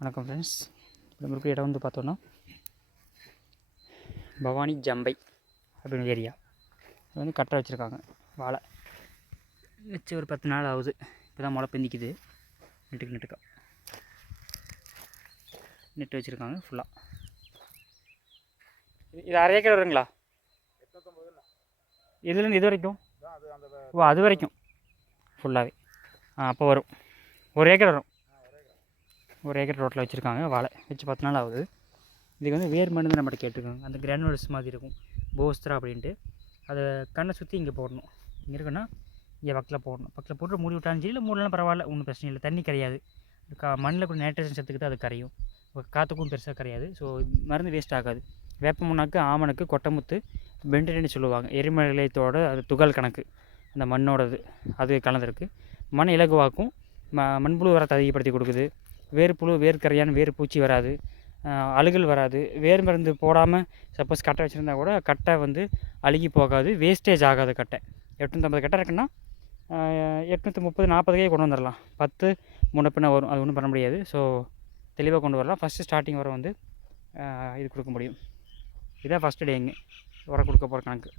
வணக்கம் ஃப்ரெண்ட்ஸ். இந்த குறிப்பிட்ட இடம் வந்து பார்த்தோன்னா பவானி ஜம்பை அப்படின்னு ஏரியா. இது வந்து கட்டை வச்சுருக்காங்க. வாழை வச்சு ஒரு 10 நாள் ஆகுது. இப்போ தான் முளை பிந்திக்குது. நெட்டுக்கா நெட்டு வச்சுருக்காங்க ஃபுல்லாக. இது அரை ஏக்கர் வருங்களா? இதுலேருந்து இது வரைக்கும்? ஓ, அது வரைக்கும் ஃபுல்லாகவே. அப்போ வரும் 1 ஏக்கர் வரும். 1 ஏக்கர் ரோட்டில் வச்சுருக்காங்க. வாழை வச்சு 10 நாள் ஆகுது. இதுக்கு வந்து வேர் மருந்து நம்மகிட்ட கேட்டுருக்காங்க. அந்த கிரானுவல்ஸ் மாதிரி இருக்கும், போஸ்திரா அப்படின்ட்டு. அதை கண்ணை சுற்றி இங்கே போடணும். இங்கே இருக்குன்னா இங்கே பக்கத்தில் போடணும். பக்கத்தில் போட்டு மூடி விட்டாலும் சரி, இல்லை மூடலாம் பரவாயில்ல, ஒன்றும் பிரச்சனை இல்லை. தண்ணி கரையாது. மண்ணில் கூட நைட்ரஜன் சத்துக்கிட்டு அது கரையும். காற்றுக்கும் பெருசாக கரையாது. ஸோ மருந்து வேஸ்ட் ஆகாது. வேப்ப முன்னாக்கு, ஆமணக்கு, கொட்டைமுத்து, பெண்டடின்னு சொல்லுவாங்க. எரிமலையத்தோட அது துகள் கணக்கு அந்த மண்ணோடது அது கலந்துருக்கு. மண் இலகுவாக்கும். மண்புழு வரத்தை அதிகப்படுத்தி கொடுக்குது. வேர்ப்புழு, வேர்க்கரையான், வேர் பூச்சி வராது, அழுகல் வராது. வேர் மருந்து போடாமல் சப்போஸ் கட்டை வச்சுருந்தா கூட கட்டை வந்து அழுகி போகாது, வேஸ்டேஜ் ஆகாது. கட்டை 850 கட்டை இருக்குன்னா 830 40 கொண்டு வந்துடலாம். 10 முன்ன பின்ன வரும், அது ஒன்றும் பண்ண முடியாது. ஸோ தெளிவாக கொண்டு வரலாம். ஃபஸ்ட்டு ஸ்டார்டிங் வர வந்து இது கொடுக்க முடியும். இதான் ஃபஸ்ட்டு டேங்க உரம் கொடுக்க போகிற கணக்கு.